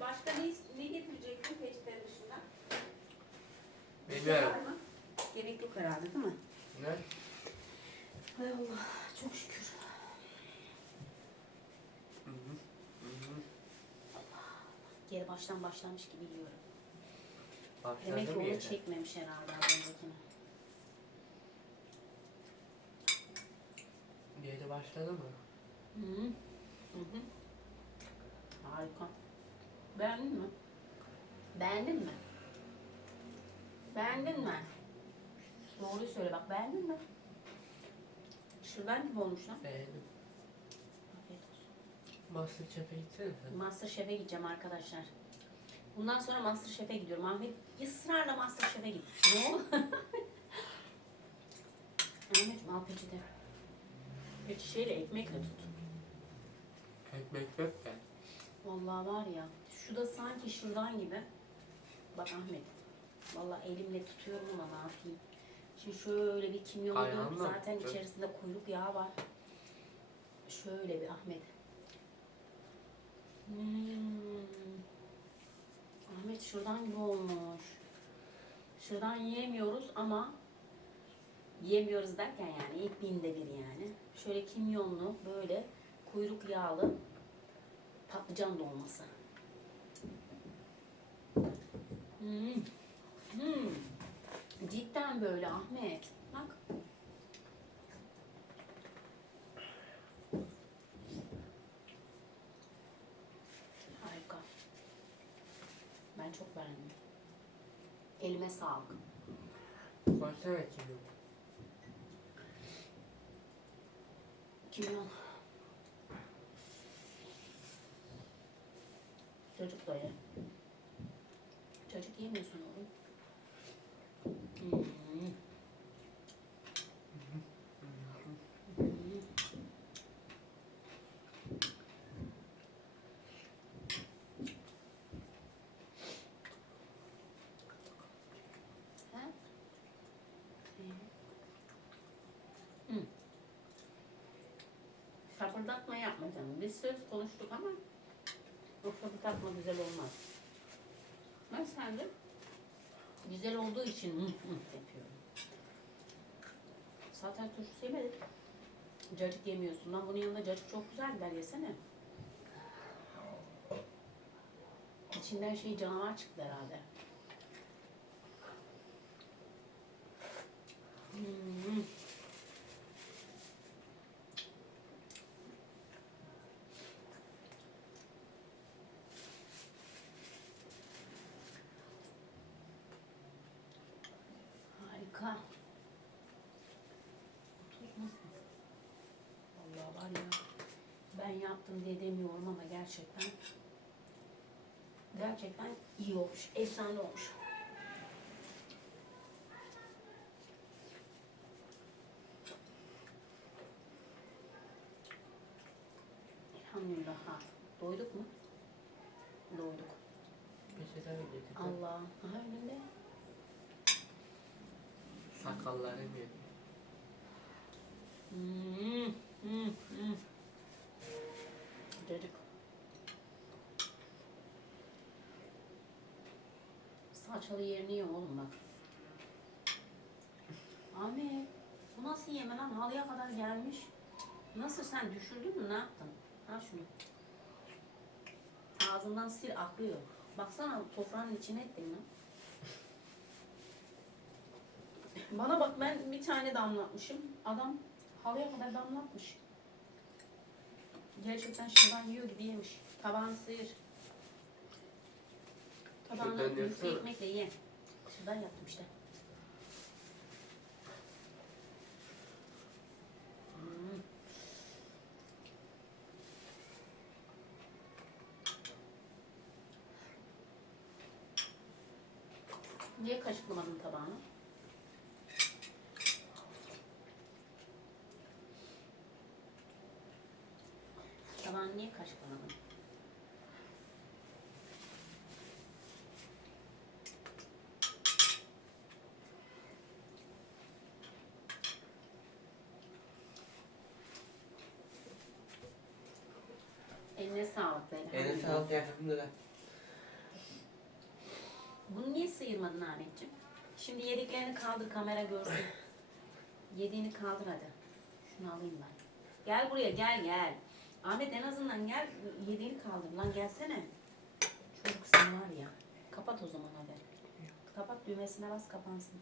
Başka ne, ne getirecektin peçete dışında? Bilmiyorum. Gerek yok herhalde değil mi? Ne? Hay Allah çok şükür. Hı hı. Hı hı. Geri baştan başlamış gibi yiyorum. Başladı Demek ki mı onu yine? çekmemiş herhalde az öncekini. Yeri başladı mı? Hı hı. Hı hı. Harika. Beğendin mi? Beğendin mi? Beğendin mi? Doğruyu söyle bak beğendin mi? Şırdan gibi olmuş lan. Beğendim. Afiyet olsun. Masterchef'e gitsene sen. Masterchef'e gideceğim arkadaşlar. Bundan sonra Masterchef'e gidiyorum. Ahmet ısrarla Masterchef'e git. Ne oldu? Ahmetciğim al peçete. Peçeteyle ekmekle tut. Ekmek yok ya. Vallahi var ya şu da sanki şuradan gibi. Bak Ahmet. Vallahi elimle tutuyorum ama ne yapayım. Şimdi şöyle bir kimyonlu Ayağınla mı zaten içerisinde kuyruk yağı var. Şöyle bir Ahmet. Hmm. Ahmet şuradan gibi olmuş. Şuradan yiyemiyoruz ama yiyemiyoruz derken yani ilk binde bir yani. Şöyle kimyonlu böyle kuyruk yağlı patlıcan dolması. Hmm. Hmm. Cidden böyle Ahmet. Bak. Harika. Ben çok beğendim. Elime sağlık. Koysana kimi. Kimyon. Çocuk da. Yemiyorsun oğlum. Hmm. Şapırdatma yapma canım. Biz söz konuştuk ama o şapırdatma güzel olmaz. Ben sen de güzel olduğu için hı hı yapıyorum. Zaten turşusu yemedik. Cacık yemiyorsun. Lan bunun yanında cacık çok güzel gider yesene. İçinden şey canavar çıktı herhalde. Hmm. Harika. Tuz mu? Vallahi var ya ben yaptım diye demiyorum ama gerçekten gerçekten iyi olmuş. Efsane olmuş. Elhamdülillah. Ha. Doyduk mu? Doyduk. Allah. Aha önünde. Sakallarım yedi. Hmm, hmm, hmm. Cacık. Salçalı yerini ye oğlum bak. Ahmet, bu nasıl yeme lan? Halıya kadar gelmiş. Nasıl sen düşürdün mü? Ne yaptın? Al şunu. Ağzından sil aklıyor. Baksana toprağın içine ettin lan. Bana bak ben bir tane damlatmışım. Adam halıya kadar damlatmış. Gerçekten şuradan yiyor gibi yemiş. Tabağını sıyır. Tabağını Şuradan yufka yapsana. ekmekle ye. Şuradan yaptım işte. Hmm. Niye kaşıklamadın tabağını? Tabağını niye kaşıklamadın? Da. Bunu niye sıyırmadın Ahmetciğim? Şimdi yediklerini kaldır kamera görsün. Yediğini kaldır hadi. Şunu alayım ben. Gel buraya gel gel. Ahmet en azından gel yediğini kaldır lan gelsene. Çocuk sen var ya. Kapat o zaman hadi. Kapat düğmesine bas kapansın.